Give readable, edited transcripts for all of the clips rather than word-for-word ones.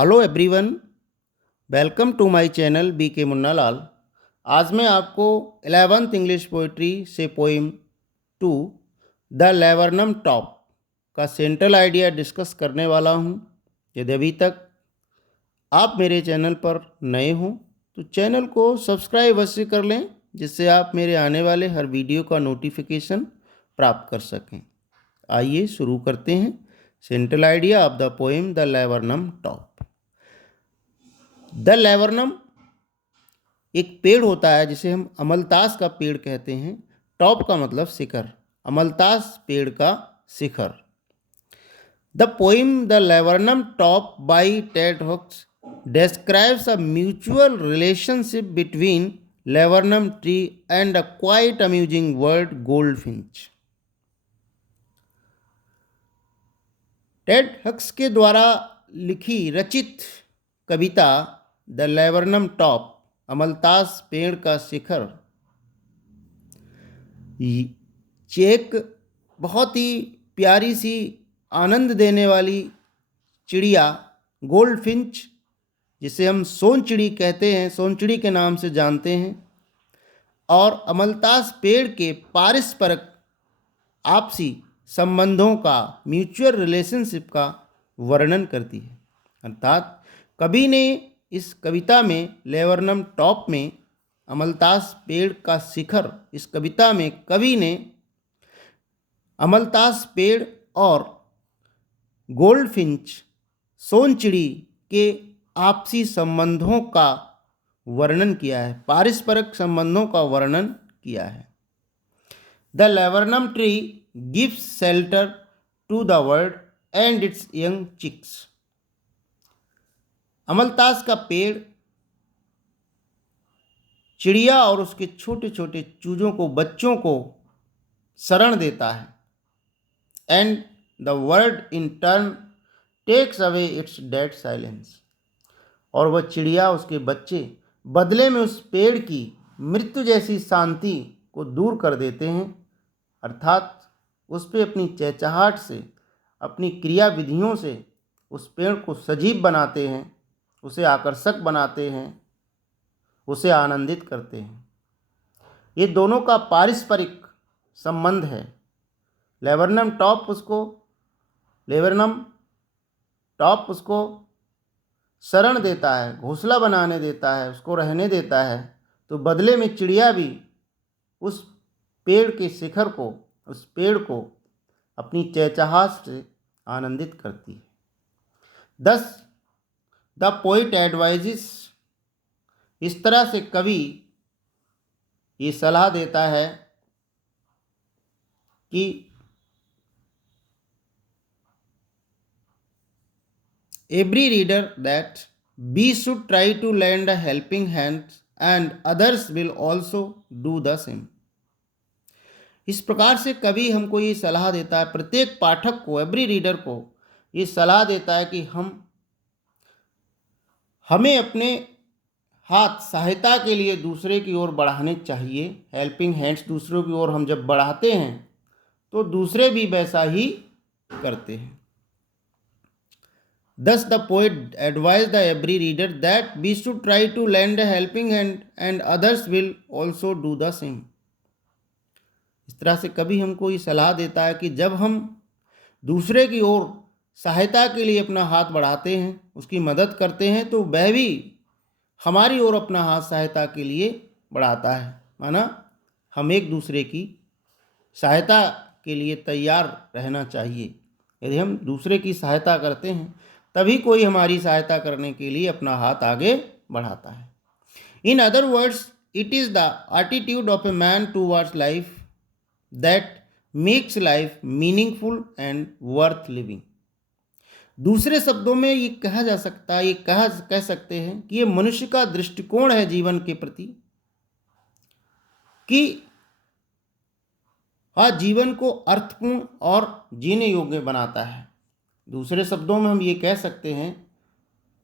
Hello everyone, welcome to my channel B K Munna Lal. आज मैं आपको 11th इंग्लिश पोइट्री से पोइम 2 द लेवर्नम टॉप का सेंट्रल आइडिया डिस्कस करने वाला हूं। यदि अभी तक आप मेरे चैनल पर नए हों तो चैनल को सब्सक्राइब अवश्य कर लें, जिससे आप मेरे आने वाले हर वीडियो का नोटिफिकेशन प्राप्त कर सकें। आइए शुरू करते हैं। Central idea of the poem the laburnum top. The laburnum एक पेड़ होता है जिसे हम अमलतास का पेड़ कहते हैं। टॉप का मतलब शिखर, अमलतास पेड़ का शिखर। The poem the laburnum top by Ted Hughes describes a mutual relationship between laburnum tree and a quite amusing bird goldfinch. Ted Hughes के द्वारा लिखी रचित कविता द लेवर्नम टॉप अमलतास पेड़ का शिखर एक बहुत ही प्यारी सी आनंद देने वाली चिड़िया गोल्डफिंच, जिसे हम सोनचिड़ी कहते हैं, सोनचिड़ी के नाम से जानते हैं, और अमलतास पेड़ के पारस्परिक आपसी संबंधों का, म्यूचुअल रिलेशनशिप का वर्णन करती है। अर्थात कवि ने इस कविता में लेवर्नम टॉप में अमलतास पेड़ का शिखर, इस कविता में कवि ने अमलतास पेड़ और गोल्डफिंच सोनचिड़ी के आपसी संबंधों का वर्णन किया है, पारस्परिक संबंधों का वर्णन किया है। The laburnum tree gives shelter to the world and its young chicks. अमलतास का पेड़ चिड़िया और उसके छोटे छोटे चूजों को, बच्चों को शरण देता है। And the world in turn takes away its dead silence. और वह चिड़िया, उसके बच्चे बदले में उस पेड़ की मृत्यु जैसी शांति को दूर कर देते हैं। अर्थात उस पर अपनी चहचहाट से, अपनी क्रिया विधियों से उस पेड़ को सजीव बनाते हैं, उसे आकर्षक बनाते हैं, उसे आनंदित करते हैं। ये दोनों का पारस्परिक संबंध है। लेवर्नम टॉप उसको शरण देता है, घोंसला बनाने देता है, उसको रहने देता है, तो बदले में चिड़िया भी उस पेड़ के शिखर को, उस पेड़ को अपनी चहचहाट से आनंदित करती है। दस द पोइट एडवाइजेस, इस तरह से कवि ये सलाह देता है कि every reader that we should try to lend a helping hand and others will also do the same. इस प्रकार से कवि हमको ये सलाह देता है, प्रत्येक पाठक को, एवरी रीडर को ये सलाह देता है कि हमें अपने हाथ सहायता के लिए दूसरे की ओर बढ़ाने चाहिए। हेल्पिंग हैंड्स, दूसरों की ओर हम जब बढ़ाते हैं तो दूसरे भी वैसा ही करते हैं। Thus the poet advised the every reader that we should try to lend a helping hand and others will also do the same. इस तरह से कभी हमको ये सलाह देता है कि जब हम दूसरे की ओर सहायता के लिए अपना हाथ बढ़ाते हैं, उसकी मदद करते हैं, तो वह भी हमारी ओर अपना हाथ सहायता के लिए बढ़ाता है। माना हम एक दूसरे की सहायता के लिए तैयार रहना चाहिए। यदि हम दूसरे की सहायता करते हैं तभी कोई हमारी सहायता करने के लिए अपना हाथ आगे बढ़ाता है। In other words, it is the attitude of a man towards life that makes life meaningful and worth living. दूसरे शब्दों में ये कहा जा सकता है, ये कह सकते हैं कि ये मनुष्य का दृष्टिकोण है जीवन के प्रति, कि जीवन को अर्थपूर्ण और जीने योग्य बनाता है। दूसरे शब्दों में हम ये कह सकते हैं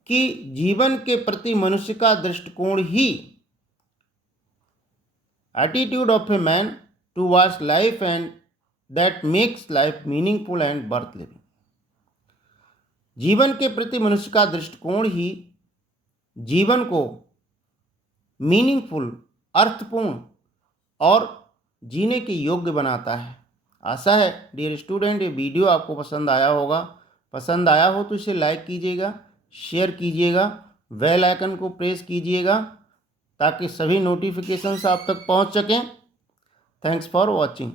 कि जीवन के प्रति मनुष्य का दृष्टिकोण ही, attitude of a man towards life, and that makes life meaningful and worth living. जीवन के प्रति मनुष्य का दृष्टिकोण ही जीवन को मीनिंगफुल, अर्थपूर्ण और जीने के योग्य बनाता है। आशा है डियर स्टूडेंट ये वीडियो आपको पसंद आया होगा। पसंद आया हो तो इसे लाइक कीजिएगा, शेयर कीजिएगा, बेल आइकन को प्रेस कीजिएगा ताकि सभी नोटिफिकेशंस आप तक पहुंच सकें। Thanks for watching.